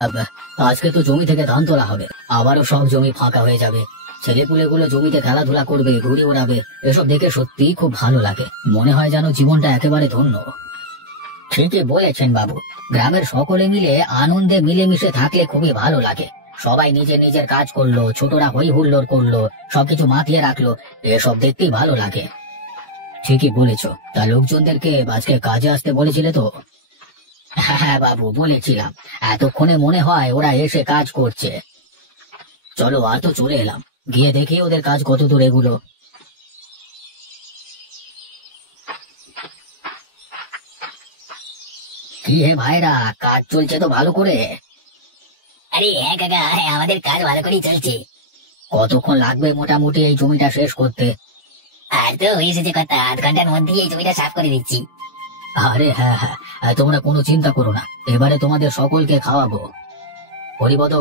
আব, আজকে তো জমি থেকে ধান তোলা হবে, আবারও সব জমি ফাঁকা হয়ে যাবে। ছেলেপুলেগুলো জমিতে খেলাধুলা করবে, ঘুড়ি ওড়াবে, এসব দেখে সত্যিই খুব ভালো লাগে। মনে হয় যেন জীবনটা একেবারে ধন্য। ঠিকই বলেছেন বাবু, গ্রামের সকলে মিলে আনন্দে মিলেমিশে থাকলে খুবই ভালো লাগে। সবাই নিজের নিজের কাজ করলো, ছোটরা হই হুল্লোড় করলো, সবকিছু মাতিয়ে রাখলো, এসব দেখতেই ভালো লাগে। ঠিকই বলেছো। তা লোকজনদেরকে আজকে কাজে আসতে বলেছিলে তো? হ্যাঁ বাবু, বলেছিলাম। এতক্ষণে মনে হয় ওরা এসে কাজ করছে। চলো, আর তো চলে এলাম, গিয়ে দেখি ওদের কাজ কত দূর এগুলো। কি হে ভাইরা, কাজ চলছে তো ভালো করে? আরে হ্যাঁ কাকা, হ্যাঁ আমাদের কাজ ভালো করেই চলছে। কতক্ষণ লাগবে মোটামুটি এই জমিটা শেষ করতে? আর তো হয়ে এসেছে কথা, আধ ঘন্টার মধ্যেই এই জমিটা সাফ করে দিচ্ছি। আরে হ্যাঁ হ্যাঁ, তোমরা কোনো চিন্তা করো না, এবারে তোমাদের সকলকে খাওয়াবো। হরিপদ,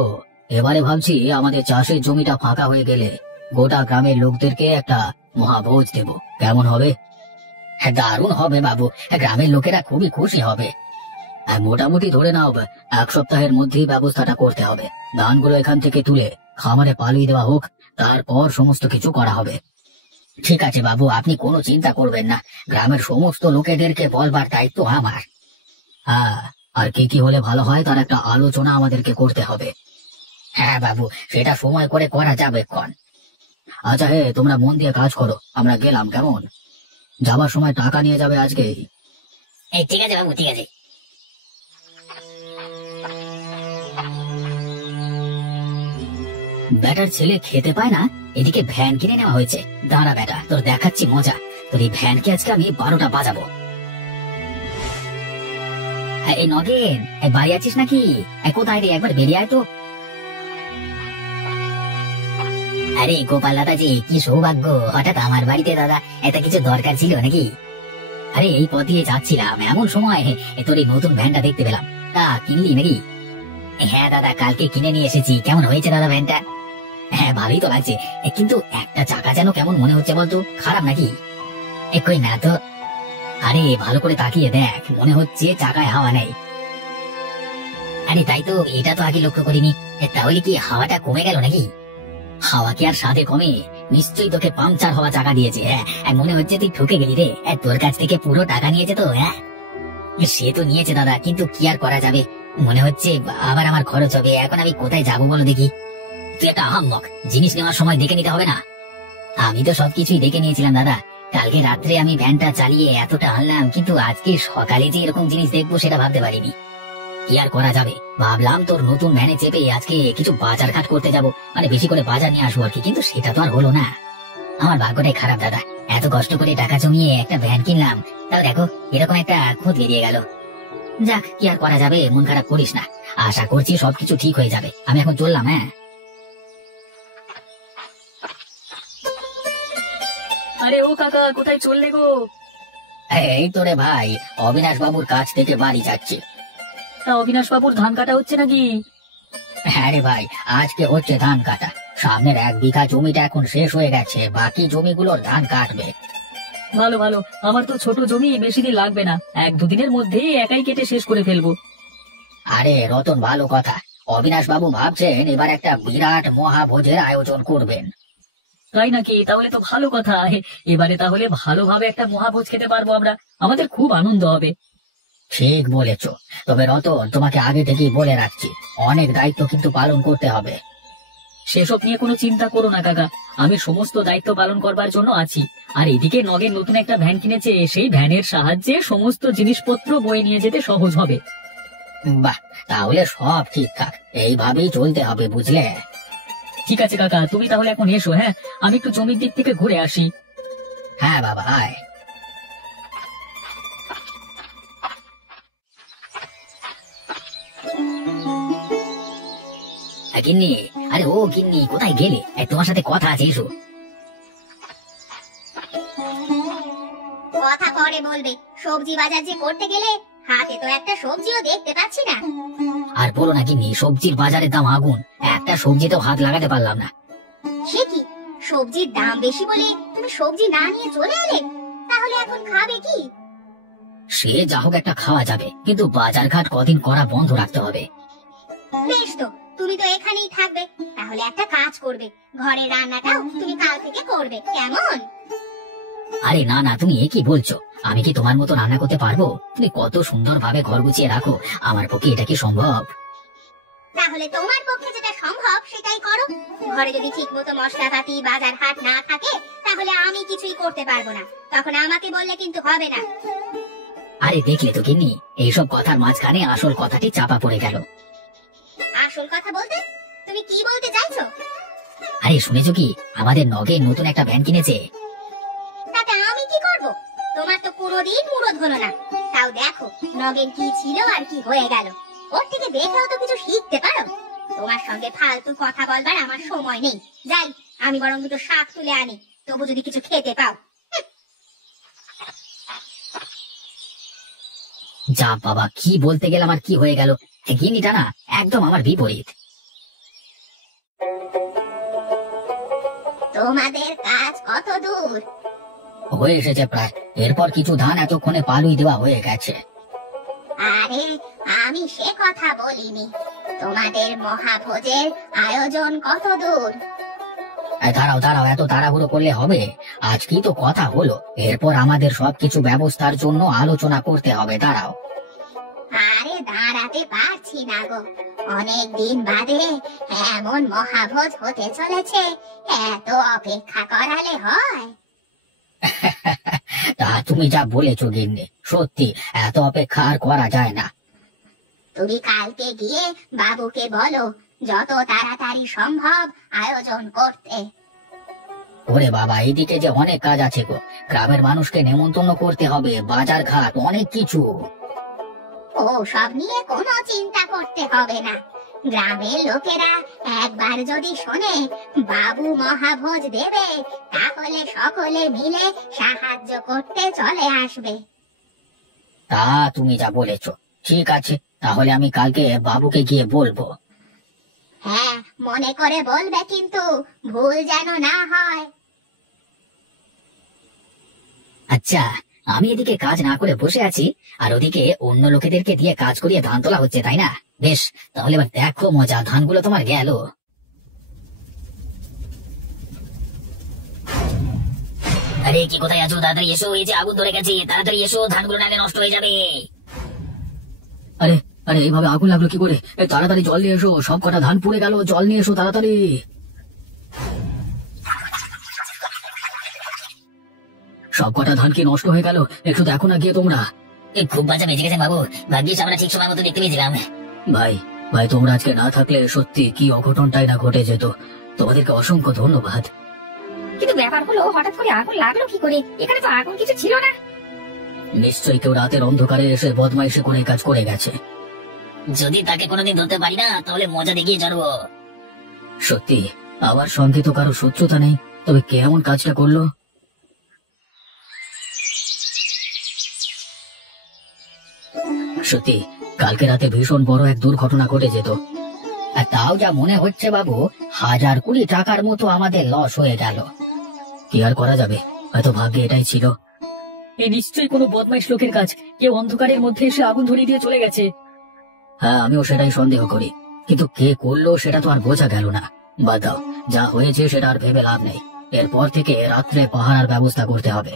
এবারে ভাবছি আমাদের চাষের জমিটা ফাঁকা হয়ে গেলে গোটা গ্রামের লোকদেরকে একটা মহাভোজ দেব, কেমন হবে? হ্যাঁ, দারুণ হবে বাবু, গ্রামের লোকেরা খুবই খুশি হবে। মোটামুটি ধরে নাও 1 সপ্তাহের মধ্যেই ব্যবস্থাটা করতে হবে। ধানগুলো এখান থেকে তুলে খামারে পালিয়ে দেওয়া হোক, তারপর সমস্ত কিছু করা হবে। ঠিক আছে বাবু, আপনি কোনো চিন্তা করবেন না, গ্রামের সমস্ত লোকেদেরকে বলবার দায়িত্ব আমার। হ্যাঁ, আর কি কি হলে ভালো হয় তার একটা আলোচনা আমাদেরকে করতে হবে। হ্যাঁ বাবু, সেটা সময় করে করা যাবে ক্ষণ। আচ্ছা হে, তোমরা মন দিয়ে কাজ করো, আমরা গেলাম কেমন? যাবার সময় টাকা নিয়ে যাবে আজকেই। এই ঠিক আছে বাবু, ঠিক আছে। ব্যাটার ছেলে খেতে পায় না, এদিকে ভ্যান কিনে নেওয়া হয়েছে। দাঁড়া বেটা, তোর দেখাচ্ছি মজা। তোর এই ভ্যানকে আজকে আমি 12টা বাজাবো। এই নগেন, বাড়ি আছিস নাকি? কোথায় রে, একবার বেরিয়ে আয় তো। আরে গোপাল দাদাজি, কি সৌভাগ্য, হঠাৎ আমার বাড়িতে দাদা, এটা কিছু দরকার ছিল নাকি? আরে এই পথ দিয়ে যাচ্ছিলাম, এমন সময় তোর এই নতুন ভ্যানটা দেখতে পেলাম। তা কিনলি নাকি? হ্যাঁ দাদা, কালকে কিনে নিয়ে এসেছি। কেমন হয়েছে দাদা ভ্যানটা? হ্যাঁ, ভালোই তো লাগছে, কিন্তু একটা চাকা যেন কেমন মনে হচ্ছে বলতো, খারাপ নাকি? কই না তো। আরে ভালো করে তাকিয়ে দেখ, মনে হচ্ছে চাকায় হাওয়া নেই। আরে তাই তো, এটা তো আগে লক্ষ্য করিনি। তাহলে কি হাওয়াটা কমে গেল নাকি? হাওয়া কি আর সাথে কমে? নিশ্চয়ই তোকে পাংচার হওয়া চাকা দিয়েছে। হ্যাঁ, মনে হচ্ছে তুই ঠকে গেলি রে। তোর কাছ থেকে পুরো টাকা নিয়েছে তো? হ্যাঁ, সে তো নিয়েছে দাদা, কিন্তু কি আর করা যাবে, মনে হচ্ছে আবার আমার খরচ হবে। এখন আমি কোথায় যাবো বলো দেখি? তুই একটা আহাম্মক, জিনিস নেওয়ার সময় দেখে নিতে হবে না? আমি তো সবকিছুই দেখে নিয়েছিলাম দাদা। কালকে রাত্রে আমি ভ্যানটা চালিয়ে এতটা আনলাম, কিন্তু আজকে সকালে যে এরকম জিনিস দেখবো সেটা ভাবতে পারিনি। কি আর করা যাবে, ভাবলাম তোর নতুন ভ্যানে চেপে আজকে কিছু বাজার ঘাট করতে যাব, মানে বেশি করে বাজার নিয়ে আসবো আর কি, কিন্তু সেটা তো আর হলো না। আমার ভাগ্যটাই খারাপ দাদা, এত কষ্ট করে টাকা জমিয়ে একটা ভ্যান কিনলাম, তাও দেখো এরকম একটা খুঁত বেরিয়ে গেল। যাক, কি আর করা যাবে, মন খারাপ করিস না, আশা করছি সবকিছু ঠিক হয়ে যাবে। আমি এখন চললাম। হ্যাঁ। আরে ও কাকা, কোথায় চললে গো? এই তো রে ভাই, অবিনাশ বাবুর কাছ থেকে বাড়ি যাচ্ছি। তা অবিনাশ বাবুর ধান কাটা হচ্ছে নাকি? হ্যাঁ রে ভাই, আজকে হচ্ছে ধান কাটা। সামনের 1 বিঘা জমিটা এখন শেষ হয়ে গেছে, বাকি জমিগুলোর ধান কাটবে। ভালো ভালো, আমার তো ছোট জমি, বেশি দিন লাগবে না, 1-2 দিনের মধ্যে একাই কেটে শেষ করে ফেলবো। আরে রতন, ভালো কথা। অবিনাশ বাবু ভাবছেন এবার একটা বিরাট মহাভোজের আয়োজন করবেন। তাই নাকি? তাহলে তো ভালো কথা। এবারে তাহলে ভালোভাবে একটা মহাভোজ খেতে পারবো আমরা, আমাদের খুব আনন্দ হবে। ঠিক বলেছ, তবে রতন, তোমাকে আগে থেকেই বলে রাখছি, অনেক দায়িত্ব কিন্তু পালন করতে হবে। সেসব নিয়ে কোনো চিন্তা করো না কাকা, আমি সমস্ত দায়িত্ব পালন করবার জন্য আছি। আর এদিকে নগেন নতুন একটা ভ্যান কিনেছে, সেই ভ্যানের সাহায্যে সমস্ত জিনিসপত্র বয়ে নিয়ে যেতে সহজ হবে। বাহ, তাহলে সব ঠিকঠাক, এইভাবেই চলতে হবে, বুঝলে? ঠিক আছে কাকা, তুমি তাহলে এখন এসো। হ্যাঁ, আমি একটু জমির দিক থেকে ঘুরে আসি। হ্যাঁ বাবা, আয়। গিন্নি, আরে ও গিন্নি, কোথায় গেলে? তোমার সাথে কথা আছে, এসো। কথা পরে বলবে, সবজি বাজার যে করতে গেলে হাতে তো একটা সবজিও দেখতে পাচ্ছি না। আর বলো না গিন্নি, সবজির বাজারের দাম আগুন, একটা সবজিতেও হাত লাগাতে পারলাম না। সে কি, সবজির দাম বেশি বলে তুমি সবজি না নিয়ে চলে এলে? তাহলে এখন খাবে কি? সে যা হোক, একটা খাওয়া যাবে, কিন্তু বাজার ঘাট কদিন করা বন্ধ রাখতে হবে। বেশ তো, তুমি তো এখানেই থাকবে, তাহলে একটা কাজ করবে, ঘরের রান্নাটাও তুমি কাল থেকে করবে, কেমন? আরে না না, তুমি এ কি বলছো? আমি কি তোমার মতো রান্না করতে পারবো? তুমি কত সুন্দর ভাবে ঘর গুছিয়ে রাখো, আমার পক্ষে এটা কি সম্ভব? তাহলে তোমার পক্ষে যেটা সম্ভব সেটাই করো। ঘরে যদি ঠিক মতো মশলাপাতি বাজার হাট না থাকে, তাহলে আমি কিছুই করতে পারবো না, তখন আমাকে বললে কিন্তু হবে না। আরে দেখলে তো গিন্নি, এইসব কথার মাঝখানে আসল কথাটি চাপা পড়ে গেল। আসল কথা বলতে তুমি কি বলতে চাইছো? আরে শুনেছো কি, আমাদের নগেন নতুন একটা ভ্যান কিনেছে। তাতে আমি কি করব? তোমার তো কোনোদিন মুরদ হলো না। তাও দেখো নগেন কি ছিল আর কি হয়ে গেল। ওর থেকে দেখেও তো কিছু শিখতে পারো। তোমার সঙ্গে ফালতু কথা বলবার আমার সময় নেই। যাই, আমি বরং দুটো শাক তুলে আনি, তবু যদি কিছু খেতে পাও। যা বাবা, কি বলতে গেলাম আর কি হয়ে গেল। গিন্নিটা না একদম আমার বিপরীত। তোমাদের কাজ কত দূর? হয়ে এসেছে প্রায়, এরপর কিছু ধান এতক্ষণে পালুই দেওয়া হয়ে গেছে। আরে আমি সে কথা বলিনি, তোমাদের মহাভোজের আয়োজন কত দূর? দাঁড়াও দাঁড়াও, এত তাড়াহুড়ো করলে হবে? আজকেই তো কথা হলো, এরপর আমাদের সবকিছু ব্যবস্থার জন্য আলোচনা করতে হবে। দাঁড়াও। আরে দাঁড়াতে পারছি না গো, অনেক দিন বাদে এমন মহাভোজ হতে চলেছে, এত অপেক্ষা করালে হয়? তা তুমি যা বলেছো গিন্নি, সত্যি এত অপেক্ষা আর করা যায় না। তুমি কালকে গিয়ে বাবুকে বলো যত তাড়াতাড়ি সম্ভব আয়োজন করতে। ওরে বাবা, এদিকে যে অনেক কাজ আছে গো, গ্রামের মানুষকে নেমন্তন্ন করতে হবে, বাজার ঘাট অনেক কিছু। ও সব নিয়ে কোনো চিন্তা করতে হবে না, গ্রামের লোকেরা একবার যদি শোনে বাবু মহাভোজ দেবে, তাহলে সকলে মিলে সাহায্য করতে চলে আসবে। তা তুমি যা বলেছো ঠিক আছে, তাহলে আমি কালকে বাবুকে গিয়ে বলবো। হ্যাঁ, মনে করে বলবে কিন্তু, ভুল যেন না হয়। আচ্ছা, আমি এদিকে কাজ না করে বসে আছি, আর ওদিকে অন্য লোকেদেরকে দিয়ে কাজ করিয়ে ধান তোলা হচ্ছে, তাই না? বেশ, তাহলে এবার দেখো মজা, ধানগুলো তোমার গেল। আরে কি কোথায় আছো? তাড়াতাড়ি এসো, এই যে আগুন ধরে গেছে, তাড়াতাড়ি এসো, ধানগুলো নাহলে নষ্ট হয়ে যাবে। আরে আরে, এইভাবে আগুন লাগলো কি করে? তাড়াতাড়ি জল নিয়ে এসো, সব কটা ধান পুড়ে গেল, জল নিয়ে এসো তাড়াতাড়ি। সব কটা ধান কি নষ্ট হয়ে গেল? একটু দেখো না গিয়ে তোমরা। খুব বাজে বেজে গেছে বাবু, ভাগ্যিস আমরা ঠিক সময় মতো দেখতে পেয়েছিলাম। ভাই ভাই, তোমরা আজকে না থাকলে সত্যি কি অঘটনটাই না ঘটে যেত। তোমাদেরকে অসংখ্য ধন্যবাদ। কিন্তু ব্যাপার হলো, হঠাৎ করে আগুন লাগলো কি করে? এখানে তো আগুন কিছু ছিল না। নিশ্চয়ই কেউ রাতের অন্ধকারে এসে বদমাইশি করে কাজ করে গেছে। যদি তাকে কোনোদিন ধরতে পারি না, তাহলে মজা দেখিয়ে জানবো। সত্যি আমার সঙ্গে তো কারো শত্রুতা নেই, তবে কে এমন কাজটা করলো? সত্যি কালকে রাতে ভীষণ বড় এক দুর্ঘটনা ঘটে যেত। আর তাও যা মনে হচ্ছে বাবু, 1000 কোটি টাকার মতো আমাদের লস হয়ে গেল। কি আর করা যাবে, হয়তো ভাগ্যে এটাই ছিল। এ নিশ্চয়ই কোনো বদমাইশ লোকের কাজ, কেউ অন্ধকারের মধ্যে এসে আগুন ধরিয়ে দিয়ে চলে গেছে। হ্যাঁ, আমিও সেটাই সন্দেহ করি, কিন্তু কে করলো সেটা তো আর বোঝা গেল না। বাদ দাও, যা হয়েছে সেটা আর ভেবে লাভ নেই। এরপর থেকে রাত্রে পাহারার ব্যবস্থা করতে হবে।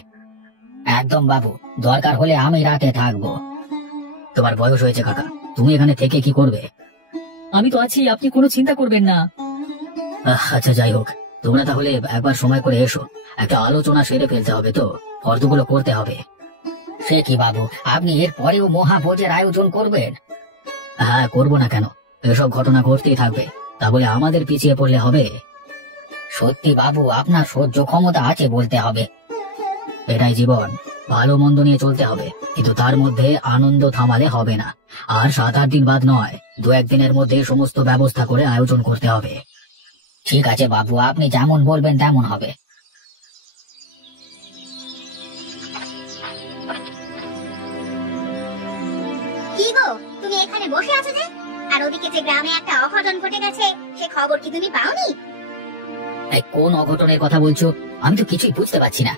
একদম বাবু, দরকার হলে আমি রাতে থাকবো। তোমার বয়স হয়েছে কাকা, তুমি এখানে থেকে কি করবে? আমি তো আছি, আপনি কোনো চিন্তা করবেন না। আচ্ছা যাই হোক, তোমরা তাহলে একবার সময় করে এসো, একটা আলোচনা সেরে ফেলতে হবে তো, ফর্দগুলো করতে হবে। সে কি বাবু, আপনি এর পরেও মহাভোজের আয়োজন করবেন? হ্যাঁ, করবো না কেন, এসব ঘটনা ঘটতেই থাকবে, তা বলে আমাদের পিছিয়ে পড়লে হবে? সত্যি বাবু, আপনার সহ্য ক্ষমতা আছে বলতে হবে। এটাই জীবন, ভালো মন্দ নিয়ে চলতে হবে, কিন্তু তার মধ্যে আনন্দ থামালে হবে না। আর 7-8 দিন বাদ নয়, 2-1 দিনের মধ্যে সমস্ত ব্যবস্থা করে আয়োজন করতে হবে। ঠিক আছে বাবু, আপনি যেমন বলবেন তেমন হবে। কি গো, তুমি এখানে বসে আছো যে? আর ওদিকে যে গ্রামে একটা অঘটন ঘটে গেছে, সে খবর কি তুমি পাওনি? কোন অঘটনের কথা বলছো? আমি তো কিছুই বুঝতে পারছি না।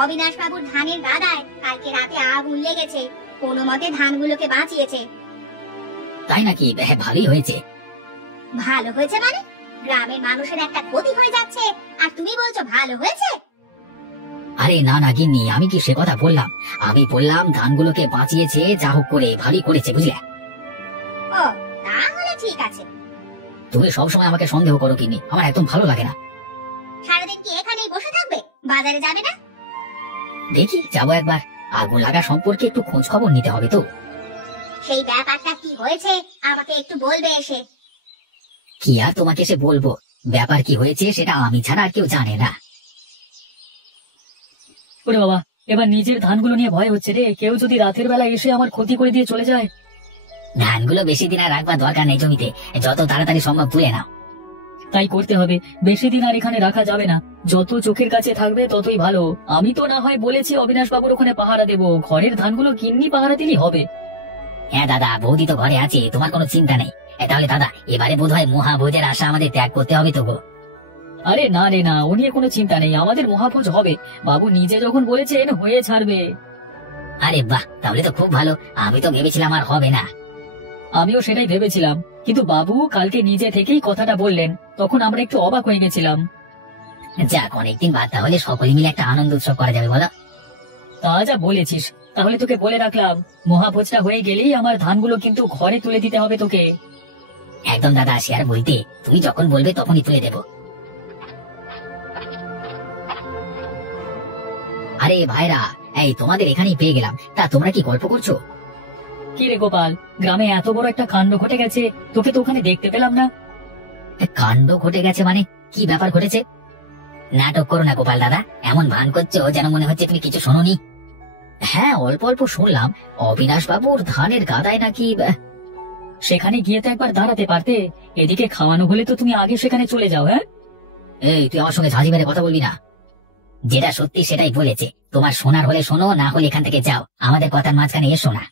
অবিনাশ বাবুর ধানের গাদায় কালকে রাতে আগুন লেগেছে, কোনো মতে ধানগুলোকে বাঁচিয়েছে। তাই নাকি? ভালোই হয়েছে। ভালো হয়েছে মানে? গ্রামের মানুষের একটা ক্ষতি হয়ে যাচ্ছে আর তুমি বলছো ভালো হয়েছে? আরে না না গিন্নি, আমি কি সে কথা বললাম? আমি বললাম ধানগুলোকে বাঁচিয়েছে, যা হোক করে ভালোই করেছে, বুঝলে? ও, তাহলে ঠিক আছে। তুমি সবসময় আমাকে সন্দেহ করো গিন্নি, আমার একদম ভালো লাগে না। সারাদিন কি এখানেই বসে থাকবে? বাজারে যাবে না? দেখি যাবো একবার। আগুন লাগা সম্পর্কে একটু খোঁজ খবর নিতে হবে তো। সেই ব্যাপারটা কি হয়েছে আমাকে একটু বলবে এসে। কি আর তোমাকে সে বলবো? ব্যাপার কি হয়েছে সেটা আমি ছাড়া আর কেউ জানে না। ওরে বাবা, এবার নিজের ধানগুলো নিয়ে ভয় হচ্ছে রে, কেউ যদি রাতের বেলা এসে আমার ক্ষতি করে দিয়ে চলে যায়। ধানগুলো বেশি দিন আর রাখবার দরকার নেই জমিতে, যত তাড়াতাড়ি সম্ভব তুলে নাও। তাই করতে হবে, বেশি দিন আর এখানে রাখা যাবে না। যত চোখের কাছে থাকবে ততই ভালো। আমি তো না হয় বলেছি অবিনাশ বাবুর ওখানে পাহারা দেবো, ঘরের ধানগুলো গিন্নি পাহারা দিলেই হবে। হ্যাঁ দাদা, বৌদি তো ঘরে আছে, তোমার কোনো চিন্তা নেই। তাহলে দাদা, এবারে বোধহয় মহাভোজের আশা আমাদের ত্যাগ করতে হবে তো গো। আরে না রে না, ও নিয়ে কোনো চিন্তা নেই, আমাদের মহাভোজ হবে। বাবু নিজে যখন বলেছেন হয়ে ছাড়বে। আরে বাহ, তাহলে তো খুব ভালো। আমি তো ভেবেছিলাম আর হবে না। আমিও সেটাই ভেবেছিলাম, কিন্তু বাবু কালকে নিজে থেকেই কথাটা বললেন, তখন আমরা একটু অবাক হয়ে গেছিলাম। যাক, অনেকদিন বাদ, তাহলে সকলে মিলে একটা আনন্দ উৎসব করা যাবে, বলো? তা যা বলেছিস, তাহলে তোকে বলে রাখলাম, মহাভোজটা হয়ে গেলেই আমার ধানগুলো কিন্তু ঘরে তুলে দিতে হবে তোকে। একদম দাদা, সে আর বলতে, তুমি যখন বলবে তখনই তুলে দেবো। আরে ভাইরা, এই তোমাদের এখানেই পেয়ে গেলাম। তা তোমরা কি গল্প করছো? কি রে গোপাল, গ্রামে এত বড় একটা কাণ্ড ঘটে গেছে, তোকে তো ওখানে দেখতে পেলাম না। কাণ্ড ঘটে গেছে মানে? কি ব্যাপার ঘটেছে? নাটক করো না গোপাল দাদা, এমন ভান করছো যেন মনে হচ্ছে তুমি কিছু শোনোনি। হ্যাঁ, অল্প অল্প শুনলাম। অবিনাশ বাবুর ধানের গাদায় নাকি। সেখানে গিয়ে তো একবার দাঁড়াতে পারতে, এদিকে খাওয়ানো হলে তো তুমি আগে সেখানে চলে যাও। হ্যাঁ, এই তুই আমার সঙ্গে ঝাঁঝি মেরে কথা বলবি না। যেটা সত্যি সেটাই বলেছে, তোমার শোনার হলে শোনো, না হলে এখান থেকে যাও, আমাদের কথার মাঝখানে এসো না।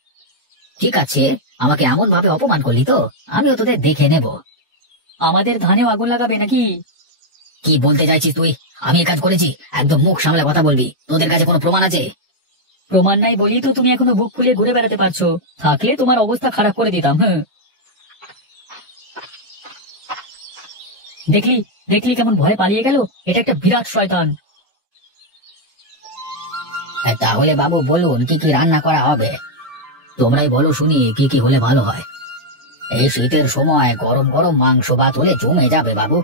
ঠিক আছে, আমাকে এমন ভাবে অপমান করলি তো, আমিও তোদের দেখে নেব। আমাদের ধানেও আগুন লাগাবে নাকি? কি বলতে চাইছিস তুই? আমি এই কাজ করেছি? একদম মুখ সামলে কথা বলবি। তোদের কাছে কোনো প্রমাণ আছে? প্রমাণ নাই বলি তো তুমি এখনো বুক ফুলিয়ে ঘুরে বেড়াতে পারছো, থাকলে তোমার অবস্থা খারাপ করে দিতাম। হ্যাঁ, দেখলি দেখলি কেমন ভয় পালিয়ে গেল, এটা একটা বিরাট শয়তান। তাহলে বাবু বলুন, কি কি রান্না করা হবে? তোমরাই বলো শুনি, কি কি হলে ভালো হয়। এই শীতের সময় গরম গরম মাংস ভাত হলে জমে যাবে বাবু।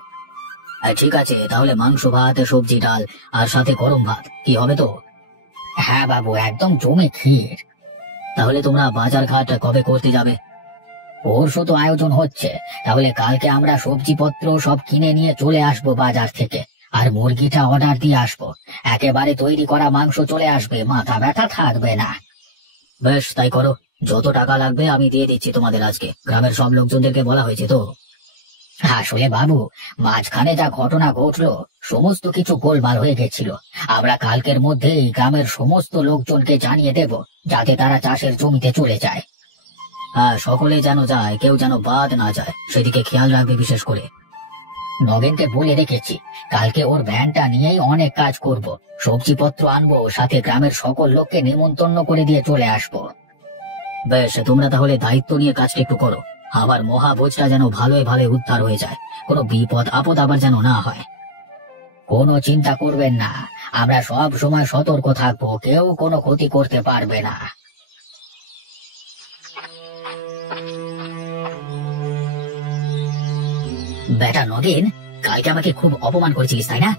ঠিক আছে, তাহলে মাংস ভাত, সবজি ডাল আর সাথে গরম ভাত, কি হবে তো? হ্যাঁ বাবু, একদম জমে ক্ষীর। তাহলে তোমরা বাজার ঘাট কবে করতে যাবে? পরশু তো আয়োজন হচ্ছে, তাহলে কালকে আমরা সবজিপত্র সব কিনে নিয়ে চলে আসবো বাজার থেকে, আর মুরগিটা অর্ডার দিয়ে আসবো। একেবারে তৈরি করা মাংস চলে আসবে, মাথা ব্যথা থাকবে না। বেশ, তাই করো। যত টাকা লাগবে আমি দিয়ে দিচ্ছি তোমাদের আজকে। গ্রামের সব লোকজনদেরকে বলা হয়েছে তো? আসলে বাবু, মাঝখানে যা ঘটনা ঘটলো, সমস্ত কিছু গোলমাল হয়ে গেছিল। আমরা কালকের মধ্যেই গ্রামের সমস্ত লোকজনকে জানিয়ে দেব, যাতে তারা চাষের জমিতে চলে যায়। হ্যাঁ, সকলে যেন যায়, কেউ যেন বাদ না যায়, সেদিকে খেয়াল রাখবে বিশেষ করে। নগেনকে বলে রেখেছি, কালকে ওর ভ্যানটা নিয়েই অনেক কাজ করব। সবজিপত্র আনবো, সাথে গ্রামের সকল লোককে নিমন্ত্রণ করে দিয়ে চলে আসবো। বেশ, তোমরা তাহলে দায়িত্ব নিয়ে কাজটা একটু করো। আবার মহাভোজটা যেন ভালোই ভালো উদ্ধার হয়ে যায়, কোনো বিপদ আপদ আবার যেন না হয়। কোনো চিন্তা করবেন না, আমরা সব সময় সতর্ক থাকবো, কেউ কোনো ক্ষতি করতে পারবে না। বেটা নগেন, কালকে আমাকে খুব অপমান করেছিলিস তাই না?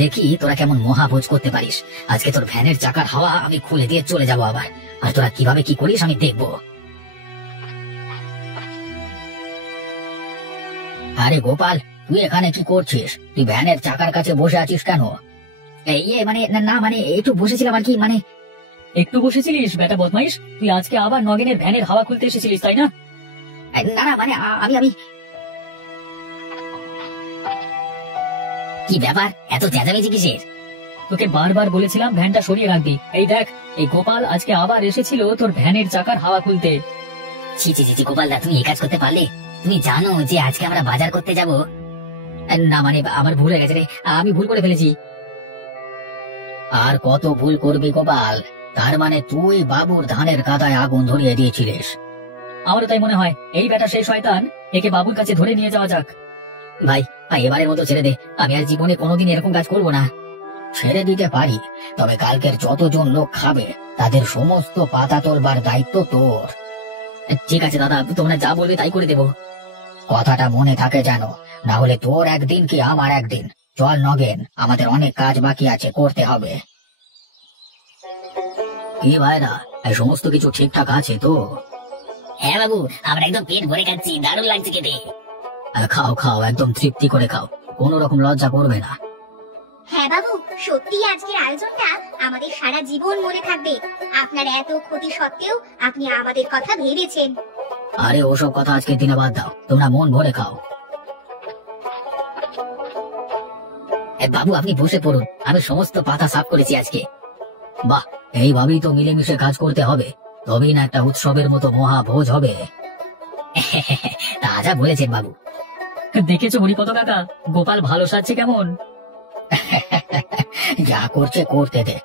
দেখি তোরা কেমন মহাভোজ করতে পারিস। আজকে তোর ভ্যানের চাকার হাওয়া আমি খুলে দিয়ে চলে যাবো আবার, আর তোরা কিভাবে কি করিস আমি দেখবো। আরে গোপাল, তুই এখানে কি করছিস? তুই ভ্যানের চাকার কাছে বসে আছিস কেন? মানে না, মানে একটু বসেছিলাম আর কি। মানে একটু বসেছিলিস বেটা বদমাইশ, তুই আজকে আবার নগেনের ভ্যানের হাওয়া খুলতে এসেছিলিস তাই না? না না, মানে আমি কি ব্যাপার, এত চেঁচামেচি কিসের? তোকে বারবার বলেছিলাম ভ্যানটা সরিয়ে রাখবি। এই দেখ, এই গোপাল আজকে আবার এসেছিল তোর ভ্যানের চাকার হাওয়া খুলতে। ছি ছি ছি, গোপাল দা, তুমি এই কাজ করতে পারলে? তুমি জানো যে আজকে আমরা বাজার করতে যাব? না মানে আমার ভুল হয়ে গেছে রে, আমি ভুল করে ফেলেছি। আর কত ভুল করবি গোপাল? তার মানে তুই বাবুর ধানের কাদায় আগুন ধরিয়ে দিয়েছিলিস? আমারও তাই মনে হয়, এই বেটা সেই শয়তান, একে বাবুর কাছে ধরে নিয়ে যাওয়া যাক। ভাই ভাই, এবারের মতো ছেড়ে দে, আমি আর জীবনে কোনোদিন এরকম কাজ করব না। ছেড়ে দিতে পারি, তবে কালকের যতজন লোক খাবে তাদের সমস্ত পাতা তোলবার দায়িত্ব তোর। ঠিক আছে দাদা, তোমরা যা বলবে তাই করে দেবো। কথাটা মনে থাকে জানো, না হলে তোর একদিন কি আমার একদিন। চল নগেন, আমাদের অনেক কাজ বাকি আছে, করতে হবে। কি ভাইরা, এই সমস্ত কিছু ঠিকঠাক আছে তো? হ্যাঁ বাবু, আমরা একদম পেট ভরে খাচ্ছি, দারুণ লাগছে খেতে। খাও খাও, একদম তৃপ্তি করে খাও, কোনো রকম লজ্জা করবে না। হ্যাঁ বাবু, সত্যি আজকের আয়োজনটা আমাদের সারা জীবন মনে থাকবে। আপনার এত ক্ষতি সত্ত্বেও আপনি আমাদের কথা ভেবেছেন। আরে ওসব কথা আজকের দিনে বাদ দাও, তোমরা মন ভরে খাও। বাবু আপনি বসে পড়ুন, আমি সমস্ত পাতা সাফ করেছি আজকে। বাহ, এইভাবেই তো মিলেমিশে কাজ করতে হবে, তবেই না একটা উৎসবের মতো মহাভোজ হবে। তাজা বলেছেন বাবু। দেখেছো হরিপদ কাকা, গোপাল ভালো সাজছে কেমন? যা করছে করতে দে,